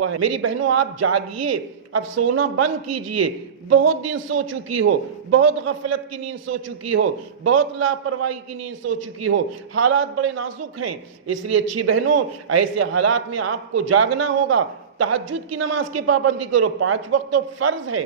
हुआ है। मेरी बहनों, आप जागिए, अब सोना बंद कीजिए। बहुत दिन सो चुकी हो, बहुत गफलत की नींद सो चुकी हो, बहुत लापरवाही की नींद सो चुकी हो, हालात बड़े नाजुक हैं। इसलिए अच्छी बहनों, ऐसे हालात में आपको जागना होगा। तहज्जुद की नमाज की पाबंदी करो। 5 वक्त तो फर्ज है,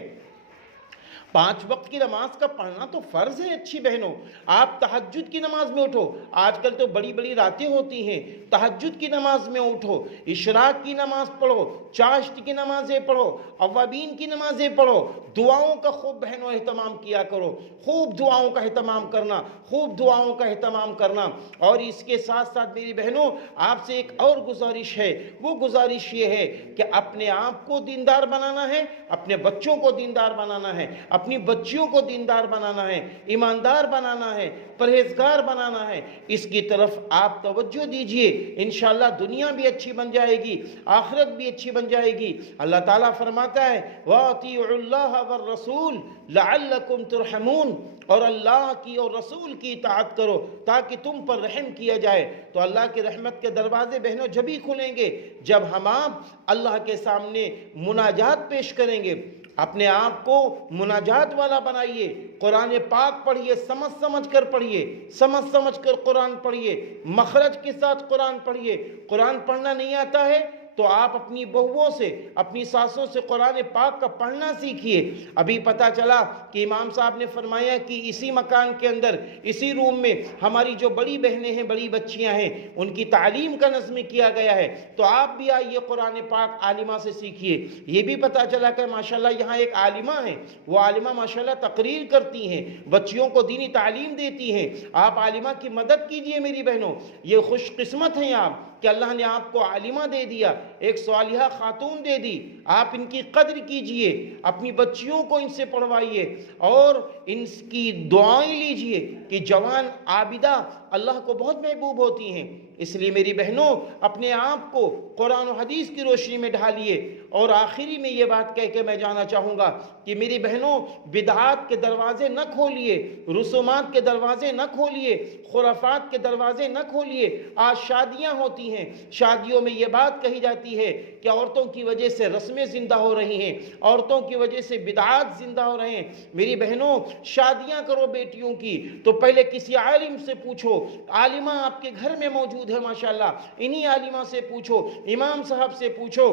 5 वक्त की नमाज का पढ़ना तो फर्ज है। अच्छी बहनों, आप तहज्जुद की नमाज में उठो। आजकल तो बड़ी बड़ी रातें होती हैं, तहज्जुद की नमाज में उठो, इशराक की नमाज पढ़ो, चाश्त की नमाजें पढ़ो, अव्वाबीन की नमाजें पढ़ो। दुआओं का खूब बहनों एहतमाम किया करो, खूब दुआओं का एहतमाम करना, खूब दुआओं का एहतमाम करना। और इसके साथ साथ मेरी बहनों, आपसे एक और गुजारिश है। वो गुजारिश ये है कि अपने आप को दीनदार बनाना है, अपने बच्चों को दीनदार बनाना है, अपनी बच्चियों को दीनदार बनाना है, ईमानदार बनाना है, परहेजगार बनाना है। इसकी तरफ आप तवज्जो दीजिए। इंशाअल्लाह दुनिया भी अच्छी बन जाएगी, आखिरत भी अच्छी बन जाएगी। अल्लाह ताला फरमाता है, वातिउल्लाह वर रसूल लअल्लकुम तुरहमून, और अल्लाह की और रसूल की इताअत करो ताकि तुम पर रहम किया जाए। तो अल्लाह की रहमत के दरवाजे बहनों जब ही खुलेंगे जब हम आप अल्लाह के सामने मुनाजात पेश करेंगे। अपने आप को मुनाजात वाला बनाइए, कुरान पाक पढ़िए, समझ समझ कर पढ़िए, समझ समझ कर कुरान पढ़िए, मखरज के साथ कुरान पढ़िए। कुरान पढ़ना नहीं आता है तो आप अपनी बहुओं से, अपनी सासों से कुरान पाक का पढ़ना सीखिए। अभी पता चला कि इमाम साहब ने फरमाया कि इसी मकान के अंदर, इसी रूम में हमारी जो बड़ी बहनें हैं, बड़ी बच्चियां हैं, उनकी तालीम का नज़्म किया गया है। तो आप भी आइए, कुरान पाक आलिमा से सीखिए। ये भी पता चला कि माशाल्लाह यहाँ एक आलिमा है, वो आलिमा माशाल्लाह तकरीर करती हैं, बच्चियों को दीनी तालीम देती हैं। आप आलिमा की मदद कीजिए मेरी बहनों। ये खुशकिस्मत हैं आप कि अल्लाह ने आपको आलिमा दे दिया, एक सालिहा खातून दे दी। आप इनकी कद्र कीजिए, अपनी बच्चियों को इनसे पढ़वाइए और इनकी दुआएं लीजिए कि जवान आबिदा अल्लाह को बहुत महबूब होती हैं। इसलिए मेरी बहनों, अपने आप को कुरान और हदीस की रोशनी में ढालिए। और आखिरी में ये बात कह के मैं जाना चाहूँगा कि मेरी बहनों, बिदआत के दरवाजे न खोलिए, रसूमात के दरवाजे न खोलिए, खुराफात के दरवाजे न खोलिए। आज शादियाँ होती हैं, शादियों में ये बात कही जाती है कि औरतों की वजह से रस्में ज़िंदा हो रही हैं, औरतों की वजह से बिदआत ज़िंदा हो रहे हैं। मेरी बहनों, शादियाँ करो बेटियों की तो पहले किसी आलिम से पूछो। आलिमा आपके घर में मौजूद है माशाल्लाह, इन्हीं आलिमा से पूछो, इमाम साहब से पूछो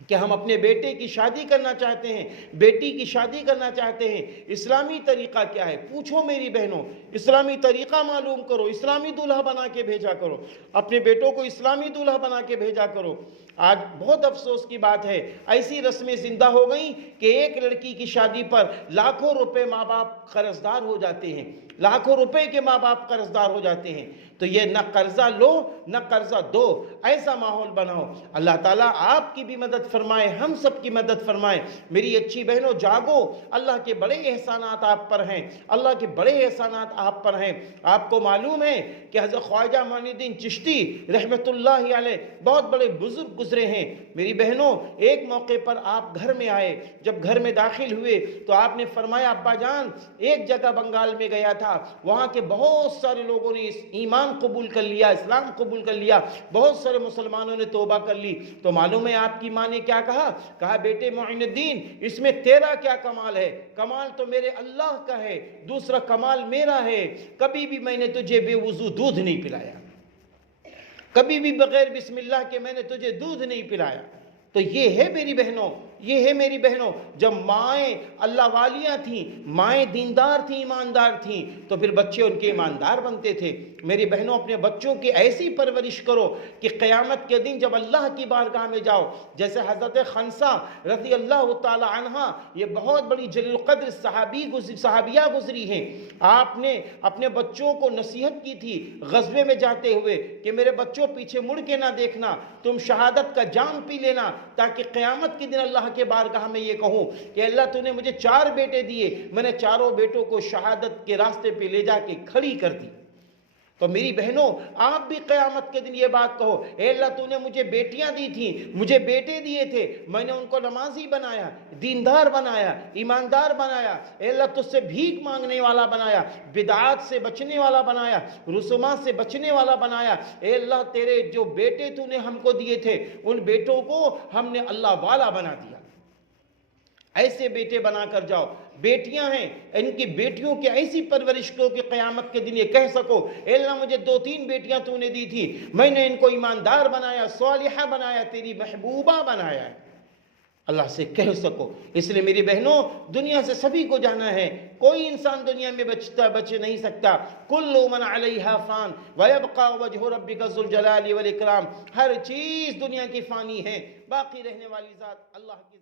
कि हम अपने बेटे की शादी करना चाहते हैं, बेटी की शादी करना चाहते हैं, इस्लामी तरीक़ा क्या है? पूछो मेरी बहनों, इस्लामी तरीक़ा मालूम करो, इस्लामी दूल्हा बना के भेजा करो, अपने बेटों को इस्लामी दूल्हा बना के भेजा करो। आज बहुत अफसोस की बात है, ऐसी रस्में ज़िंदा हो गई कि एक लड़की की शादी पर लाखों रुपए माँ बाप कर्जदार हो जाते हैं, लाखों रुपए के माँ बाप कर्जदार हो जाते हैं। तो ये न कर्जा लो न कर्जा दो, ऐसा माहौल बनाओ। अल्लाह ताला आपकी भी मदद फरमाए, हम सब की मदद फरमाए। मेरी अच्छी बहनों, जागो, अल्लाह के बड़े एहसानात आप पर हैं, अल्लाह के बड़े एहसानात आप पर हैं। आपको मालूम है कि हज़रत ख्वाजा मोइनुद्दीन चिश्ती रहमतुल्लाहि अलैह बहुत बड़े बुजुर्ग गुजरे हैं। मेरी बहनों, एक मौके पर आप घर में आए, जब घर में दाखिल हुए तो आपने फरमाया, अब्बा जान, एक जगह बंगाल में गया था, वहाँ के बहुत सारे लोगों ने ईमान कबूल कर लिया, इस्लाम कबूल कर लिया, बहुत सारे मुसलमानों ने तौबा कर ली। तो मालूम है आपकी माँ ने क्या कहा? कहा, बेटे मोइनुद्दीन, इसमें तेरा क्या कमाल है? कमाल तो मेरे अल्लाह का है, दूसरा कमाल मेरा है। कभी भी मैंने तुझे बेवुजू दूध नहीं पिलाया, कभी भी बगैर बिस्मिल्लाह के मैंने तुझे दूध नहीं पिलाया। तो ये है मेरी बहनों, ये है मेरी बहनों, जब माएँ अल्लाह वालियाँ थीं, माएँ दीनदार थीं, ईमानदार थीं, तो फिर बच्चे उनके ईमानदार बनते थे। मेरी बहनों, अपने बच्चों की ऐसी परवरिश करो कि क़यामत के दिन जब अल्लाह की बारगाह में जाओ, जैसे हज़रत खंसा रज़ी अल्लाह ताला अन्हा, ये बहुत बड़ी जलील क़द्र सहाबिया गुजरी हैं। आपने अपने बच्चों को नसीहत की थी ग़ज़वे में जाते हुए कि मेरे बच्चों, पीछे मुड़ के ना देखना, तुम शहादत का जाम पी लेना, ताकि क़यामत के दिन अल्लाह के बारगाह में ये कहूँ कि अल्लाह तूने मुझे 4 बेटे दिए, मैंने चारों बेटों को शहादत के रास्ते पे ले जाके खड़ी कर दी। تو میری بہنوں آپ بھی قیامت کے دن یہ بات کہو، اے اللہ تو نے مجھے بیٹیاں دی تھیں، مجھے بیٹے دیے تھے، میں نے ان کو نمازی بنایا، دیندار بنایا، ایماندار بنایا، اے اللہ تجھ سے بھیک مانگنے والا بنایا، بدعات سے بچنے والا بنایا، رسومات سے بچنے والا بنایا، اے اللہ تیرے جو بیٹے تو نے ہم کو دیے تھے ان بیٹوں کو ہم نے اللہ والا بنا دیا۔ ایسے بیٹے بنا کر جاؤ، بیٹیاں ہیں ان کی بیٹیوں کی ایسی پرورش کرو کہ قیامت کے دن یہ کہہ سکو، اے اللہ مجھے 2-3 بیٹیاں تو نے دی تھی، میں نے ان کو ایماندار بنایا، صالحہ بنایا، تیری محبوبہ بنایا ہے، اللہ سے کہہ سکو۔ اس لیے میری بہنوں دنیا سے سبھی کو جانا ہے، کوئی انسان دنیا میں بچ نہیں سکتا، کل من علیہا فان ویبقى وجہ ربک ذو الجلال والاکرام، ہر چیز دنیا کی فانی ہے، باقی رہنے والی ذات اللہ کی